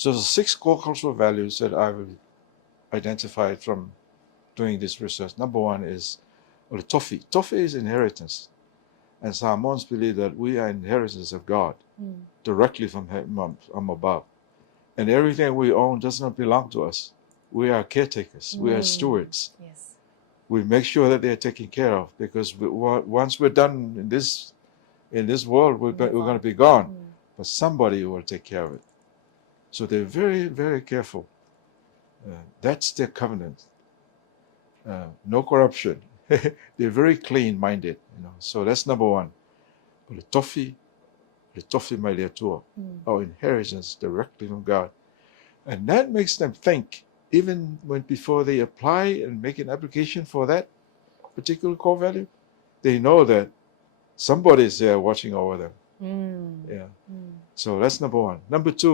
So the 6 core cultural values that I've identified from doing this research. Number 1 is Tofi. Tofi is inheritance. And Samoans believe that we are inheritors of God directly from above. And everything we own does not belong to us. We are caretakers. We are stewards. Yes. We make sure that they are taken care of, because once we're done in this world, we're going to be gone. But somebody will take care of it. So they're very, very careful. That's their covenant. No corruption. They're very clean-minded. So that's number 1. But the Tofi my atua, our inheritance directly from God. And that makes them think, even before they apply and make an application for that particular core value, they know that somebody's there watching over them. Yeah. So that's number 1. Number 2.